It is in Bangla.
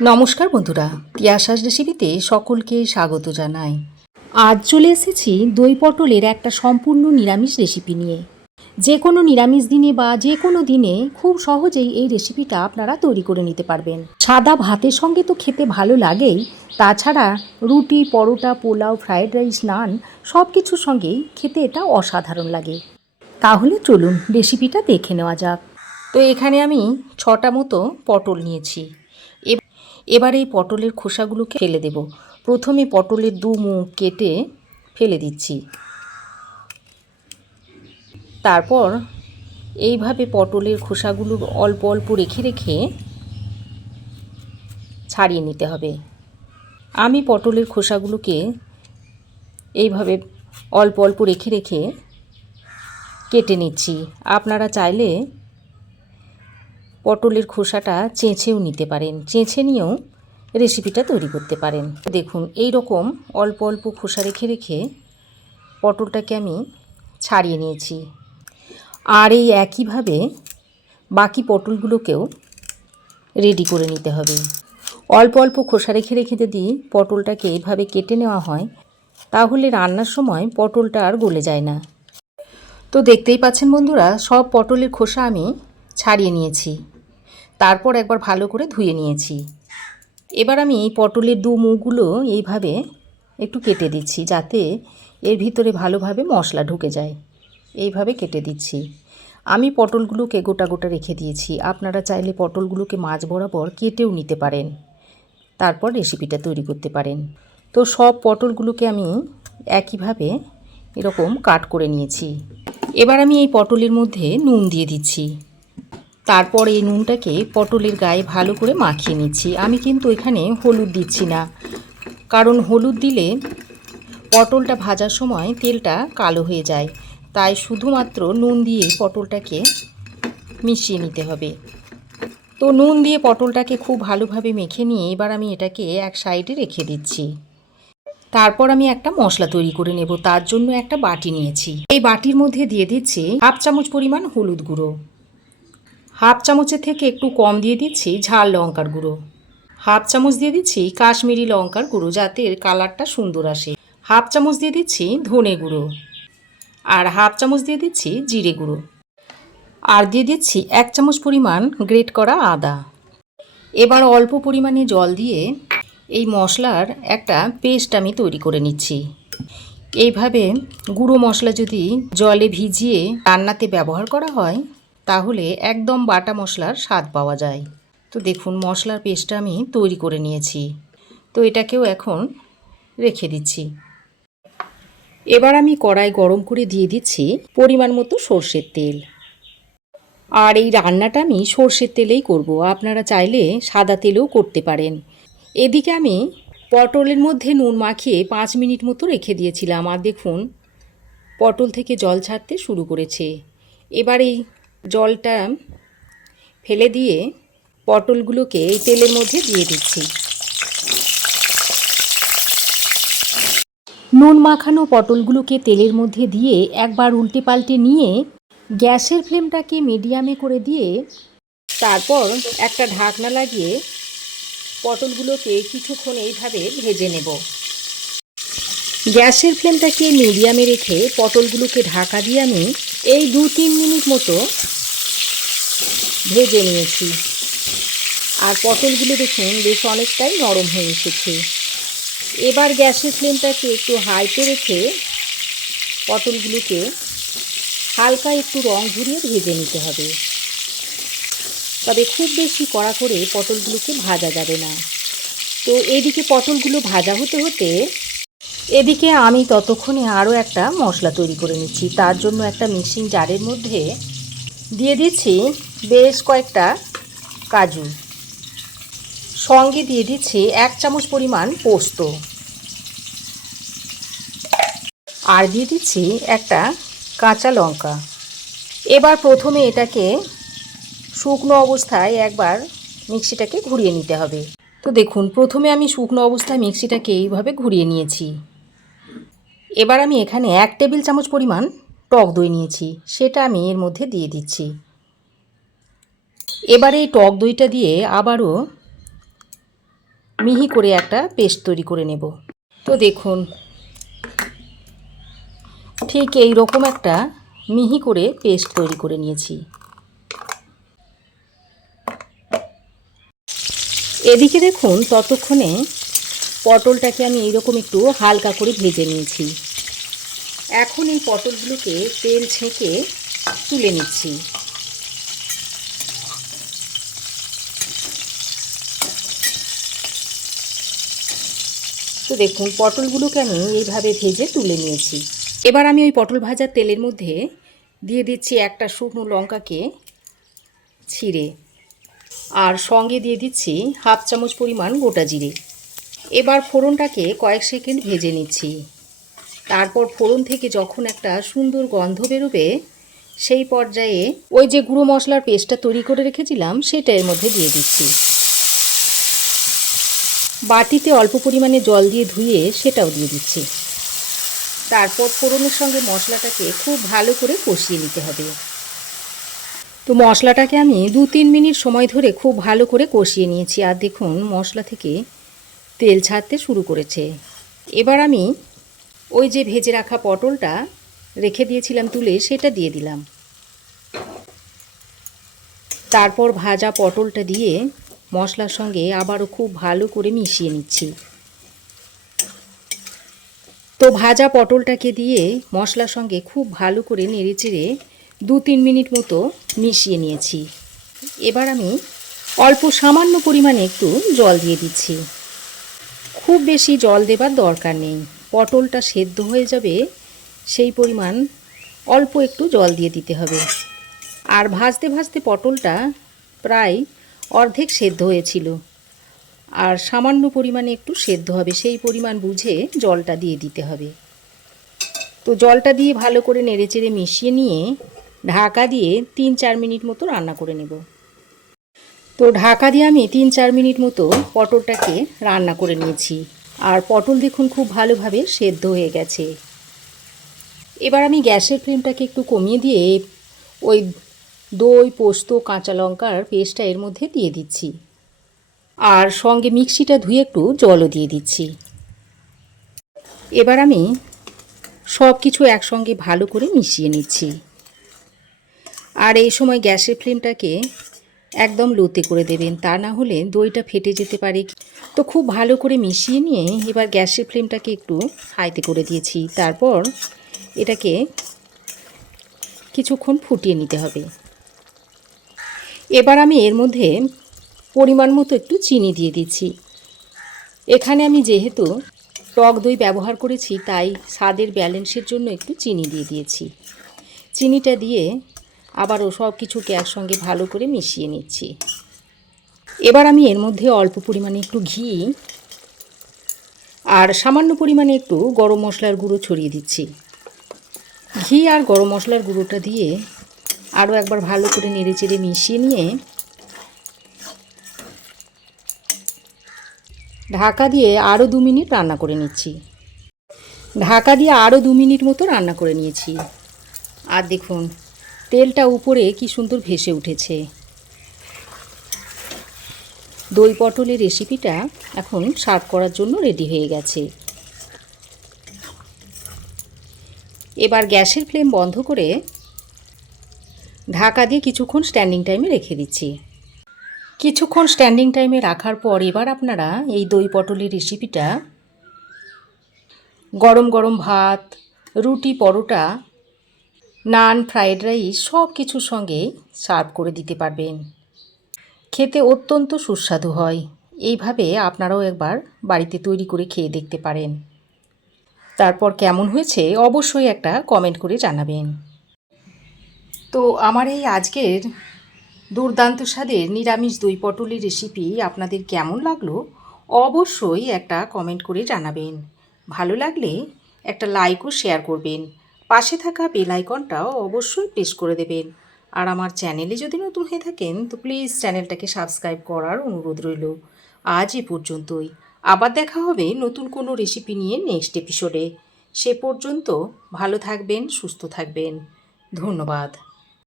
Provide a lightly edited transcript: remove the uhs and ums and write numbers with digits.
নমস্কার বন্ধুরা, তিয়াশাস রেসিপিতে সকলকে স্বাগত জানাই। আজ চলে এসেছি দই পটলের একটা সম্পূর্ণ নিরামিষ রেসিপি নিয়ে। যে কোনো নিরামিষ দিনে বা যে কোনো দিনে খুব সহজেই এই রেসিপিটা আপনারা তৈরি করে নিতে পারবেন। সাদা ভাতের সঙ্গে তো খেতে ভালো লাগেই, তাছাড়া রুটি, পরোটা, পোলাও, ফ্রায়েড রাইস, নান সব কিছুর সঙ্গেই খেতে এটা অসাধারণ লাগে। তাহলে চলুন রেসিপিটা দেখে নেওয়া যাক। তো এখানে আমি 6টা মতো পটল নিয়েছি। এবার এই পটলের খোসাগুলোকে ফেলে দেব। প্রথমে পটলের দু মুখ কেটে ফেলে দিচ্ছি। তারপর এইভাবে পটলের খোসাগুলো অল্প অল্প রেখে রেখে ছাড়িয়ে নিতে হবে। আমি পটলের খোসাগুলোকে এইভাবে অল্প অল্প রেখে রেখে কেটে নিচ্ছি। আপনারা চাইলে পটলের খোসাটা চেঁচেও নিতে পারেন, চেঁচে নিয়েও রেসিপিটা তৈরি করতে পারেন। দেখুন, এই রকম অল্প অল্প খোসা রেখে রেখে পটলটাকে আমি ছাড়িয়ে নিয়েছি। আর এই একইভাবে বাকি পটলগুলোকেও রেডি করে নিতে হবে। অল্প অল্প খোসা রেখে রেখে যদি পটলটাকে এভাবে কেটে নেওয়া হয়, তাহলে রান্নার সময় পটলটা আর গলে যায় না। তো দেখতেই পাচ্ছেন বন্ধুরা, সব পটলের খোসা আমি ছাড়িয়ে নিয়েছি। তারপর একবার ভালো করে ধুয়ে নিয়েছি। এবার আমি পটলের দু মুখগুলো এইভাবে একটু কেটে দিচ্ছি, যাতে এর ভিতরে ভালোভাবে মশলা ঢুকে যায়। এইভাবে কেটে দিচ্ছি। আমি পটলগুলোকে গোটা গোটা রেখে দিয়েছি। আপনারা চাইলে পটলগুলোকে মাঝ বরাবর কেটেও নিতে পারেন, তারপর রেসিপিটা তৈরি করতে পারেন। তো সব পটলগুলোকে আমি একইভাবে এরকম কাট করে নিয়েছি। এবার আমি এই পটলের মধ্যে নুন দিয়ে দিচ্ছি। তারপর এই নুনটাকে পটলের গায়ে ভালো করে মাখিয়ে নিচ্ছি। আমি কিন্তু এখানে হলুদ দিচ্ছি না, কারণ হলুদ দিলে পটলটা ভাজার সময় তেলটা কালো হয়ে যায়। তাই শুধুমাত্র নুন দিয়ে পটলটাকে মিশিয়ে নিতে হবে। তো নুন দিয়ে পটলটাকে খুব ভালোভাবে মেখে নিয়ে এবার আমি এটাকে এক সাইডে রেখে দিচ্ছি। তারপর আমি একটা মশলা তৈরি করে নেব। তার জন্য একটা বাটি নিয়েছি। এই বাটির মধ্যে দিয়ে দিচ্ছি হাফ চামচ পরিমাণ হলুদ গুঁড়ো, হাফ চামচের থেকে একটু কম দিয়ে দিচ্ছি ঝাল লঙ্কার গুঁড়ো, হাফ চামচ দিয়ে দিচ্ছি কাশ্মীরি লঙ্কার গুঁড়ো যাতে এর কালারটা সুন্দর আসে, হাফ চামচ দিয়ে দিচ্ছি ধনে গুঁড়ো, আর হাফ চামচ দিয়ে দিচ্ছি জিরে গুঁড়ো, আর দিয়ে দিচ্ছি 1 চামচ পরিমাণ গ্রেট করা আদা। এবার অল্প পরিমাণে জল দিয়ে এই মশলার একটা পেস্ট আমি তৈরি করে নিচ্ছি। এইভাবে গুঁড়ো মশলা যদি জলে ভিজিয়ে রান্নাতে ব্যবহার করা হয়, তাহলে একদম বাটা মশলার স্বাদ পাওয়া যায়। তো দেখুন, মশলার পেস্টটা আমি তৈরি করে নিয়েছি। তো এটাকেও এখন রেখে দিচ্ছি। এবার আমি কড়াই গরম করে দিয়ে দিচ্ছি পরিমাণ মতো সর্ষের তেল। আর এই রান্নাটা আমি সর্ষের তেলেই করব, আপনারা চাইলে সাদা তেলেও করতে পারেন। এদিকে আমি পটলের মধ্যে নুন মাখিয়ে 5 মিনিট মতো রেখে দিয়েছিলাম, আর দেখুন পটল থেকে জল ছাড়তে শুরু করেছে। এবার এই জলটা ফেলে দিয়ে পটলগুলোকে এই তেলের মধ্যে দিয়ে দিচ্ছি। নুন মাখানো পটলগুলোকে তেলের মধ্যে দিয়ে একবার উল্টে পাল্টে নিয়ে গ্যাসের ফ্লেমটাকে মিডিয়ামে করে দিয়ে তারপর একটা ঢাকনা লাগিয়ে পটলগুলোকে কিছুক্ষণ এইভাবে ভেজে নেব। গ্যাসের ফ্লেমটাকে মিডিয়ামে রেখে পটলগুলোকে ঢাকা দিয়ে আমি এই 2-3 মিনিট মতো ভেজে নিয়েছি। আর পটলগুলো দেখুন বেশ অনেকটাই নরম হয়ে এসেছে। এবার গ্যাসের ফ্লেমটাকে একটু হাইতে রেখে পটলগুলোকে হালকা একটু রং ঘুরিয়ে ভেজে নিতে হবে। তবে খুব বেশি কড়া করে পটলগুলোকে ভাজা যাবে না। তো এদিকে পটলগুলো ভাজা হতে হতে এদিকে আমি ততক্ষণে আরও একটা মশলা তৈরি করে নিচ্ছি। তার জন্য একটা মিক্সিং জারের মধ্যে দিয়ে দিচ্ছি বেশ কয়েকটা কাজু, সঙ্গে দিয়ে দিচ্ছি 1 চামচ পরিমাণ পোস্ত, আর দিয়ে দিচ্ছি একটা কাঁচা লঙ্কা। এবার প্রথমে এটাকে শুকনো অবস্থায় একবার মিক্সিটাকে ঘুরিয়ে নিতে হবে। তো দেখুন, প্রথমে আমি শুকনো অবস্থায় মিক্সিটাকে এইভাবে ঘুরিয়ে নিয়েছি। এবার আমি এখানে 1 টেবিল চামচ পরিমাণ টক দই নিয়েছি, সেটা আমি এর মধ্যে দিয়ে দিচ্ছি। এবার এই টক দইটা দিয়ে আবারও মিহি করে একটা পেস্ট তৈরি করে নেব। তো দেখুন ঠিক এই রকম একটা মিহি করে পেস্ট তৈরি করে নিয়েছি। এদিকে দেখুন ততক্ষণে পটলটাকে আমি এইরকম একটু হালকা করে ভেজে নিয়েছি। এখন এই পটলগুলোকে তেল ছেঁকে তুলে নিচ্ছি। তো দেখুন পটলগুলোকে আমি এইভাবে ভেজে তুলে নিয়েছি। এবার আমি ওই পটল ভাজার তেলের মধ্যে দিয়ে দিচ্ছি একটা শুকনো লঙ্কাকে ছিঁড়ে, আর সঙ্গে দিয়ে দিচ্ছি হাফ চামচ পরিমাণ গোটা জিরে। এবার ফোড়নটাকে কয়েক সেকেন্ড ভেজে নিচ্ছি। তারপর ফোড়ন থেকে যখন একটা সুন্দর গন্ধ বেরোবে সেই পর্যায়ে ওই যে গুঁড়ো মশলার পেস্টটা তৈরি করে রেখেছিলাম সেটা এর মধ্যে দিয়ে দিচ্ছি। বাটিতে অল্প পরিমাণে জল দিয়ে ধুয়ে সেটাও দিয়ে দিচ্ছি। তারপর ফোড়নের সঙ্গে মশলাটাকে খুব ভালো করে কষিয়ে নিতে হবে। তো মশলাটাকে আমি 2-3 মিনিট সময় ধরে খুব ভালো করে কষিয়ে নিয়েছি। আর দেখুন মশলা থেকে তেল ছাড়তে শুরু করেছে। এবার আমি ওই যে ভেজে রাখা পটলটা রেখে দিয়েছিলাম তুলে সেটা দিয়ে দিলাম। তারপর ভাজা পটলটা দিয়ে মশলার সঙ্গে আবারও খুব ভালো করে মিশিয়ে নিচ্ছি। তো ভাজা পটলটাকে দিয়ে মশলার সঙ্গে খুব ভালো করে নেড়েচেড়ে 2-3 মিনিট মতো মিশিয়ে নিয়েছি। এবার আমি অল্প সামান্য পরিমাণে একটু জল দিয়ে দিচ্ছি। খুব বেশি জল দেবার দরকার নেই, পটলটা সেদ্ধ হয়ে যাবে সেই পরিমাণ অল্প একটু জল দিয়ে দিতে হবে। আর ভাজতে ভাজতে পটলটা প্রায় অর্ধেক সেদ্ধ হয়েছিল, আর সামান্য পরিমাণে একটু সেদ্ধ হবে সেই পরিমাণ বুঝে জলটা দিয়ে দিতে হবে। তো জলটা দিয়ে ভালো করে নেড়েচেড়ে মিশিয়ে নিয়ে ঢাকা দিয়ে 3-4 মিনিট মতো রান্না করে নেব। তো ঢাকা দিয়ে আমি 3-4 মিনিট মতো পটলটাকে রান্না করে নিয়েছি। আর পটল দেখুন খুব ভালোভাবে সেদ্ধ হয়ে গেছে। এবার আমি গ্যাসের ফ্লেমটাকে একটু কমিয়ে দিয়ে ওই দই, পোস্ত, কাঁচা লঙ্কার পেস্টটা এর মধ্যে দিয়ে দিচ্ছি। আর সঙ্গে মিক্সিটা ধুয়ে একটু জলও দিয়ে দিচ্ছি। এবার আমি সব কিছু একসঙ্গে ভালো করে মিশিয়ে নিচ্ছি। আর এই সময় গ্যাসের ফ্লেমটাকে একদম লোতে করে দেবেন, তা না হলে দইটা ফেটে যেতে পারে। তো খুব ভালো করে মিশিয়ে নিয়ে এবার গ্যাসের ফ্লেমটাকে একটু হাইতে করে দিয়েছি। তারপর এটাকে কিছুক্ষণ ফুটিয়ে নিতে হবে। এবার আমি এর মধ্যে পরিমাণ মতো একটু চিনি দিয়ে দিচ্ছি। এখানে আমি যেহেতু টক দই ব্যবহার করেছি তাই স্বাদের ব্যালেন্সের জন্য একটু চিনি দিয়ে দিয়েছি। চিনিটা দিয়ে আবারও সব কিছুকে একসঙ্গে ভালো করে মিশিয়ে নিচ্ছি। এবার আমি এর মধ্যে অল্প পরিমাণে একটু ঘি আর সামান্য পরিমাণে একটু গরম মশলার গুঁড়ো ছড়িয়ে দিচ্ছি। ঘি আর গরম মশলার গুঁড়োটা দিয়ে আরও একবার ভালো করে নেড়েচেড়ে মিশিয়ে নিয়ে ঢাকা দিয়ে আরও 2 মিনিট রান্না করে নিচ্ছি। ঢাকা দিয়ে আরও 2 মিনিট মতো রান্না করে নিয়েছি। আর দেখুন তেলটা উপরে কি সুন্দর ভেসে উঠেছে। দই পটলের রেসিপিটা এখন সার্ভ করার জন্য রেডি হয়ে গেছে। এবার গ্যাসের ফ্লেম বন্ধ করে ঢাকা দিয়ে কিছুক্ষণ স্ট্যান্ডিং টাইমে রেখে দিচ্ছি। কিছুক্ষণ স্ট্যান্ডিং টাইমে রাখার পর এবার আপনারা এই দই পটলের রেসিপিটা গরম গরম ভাত, রুটি, পরোটা, নান, ফ্রায়েড রাইস সব কিছুর সঙ্গে সার্ভ করে দিতে পারবেন। খেতে অত্যন্ত সুস্বাদু হয়। এইভাবে আপনারাও একবার বাড়িতে তৈরি করে খেয়ে দেখতে পারেন। তারপর কেমন হয়েছে অবশ্যই একটা কমেন্ট করে জানাবেন। তো আমার এই আজকের দুর্দান্ত স্বাদের নিরামিষ দই পটলের রেসিপি আপনাদের কেমন লাগলো অবশ্যই একটা কমেন্ট করে জানাবেন। ভালো লাগলে একটা লাইক ও শেয়ার করবেন। পাশে থাকা বেল আইকনটাও অবশ্যই প্রেস করে দেবেন। আর আমার চ্যানেলে যদি নতুন হয়ে থাকেন তো প্লিজ চ্যানেলটাকে সাবস্ক্রাইব করার অনুরোধ রইল। আজ এ পর্যন্তই। আবার দেখা হবে নতুন কোনো রেসিপি নিয়ে নেক্সট এপিসোডে। সে পর্যন্ত ভালো থাকবেন, সুস্থ থাকবেন। ধন্যবাদ।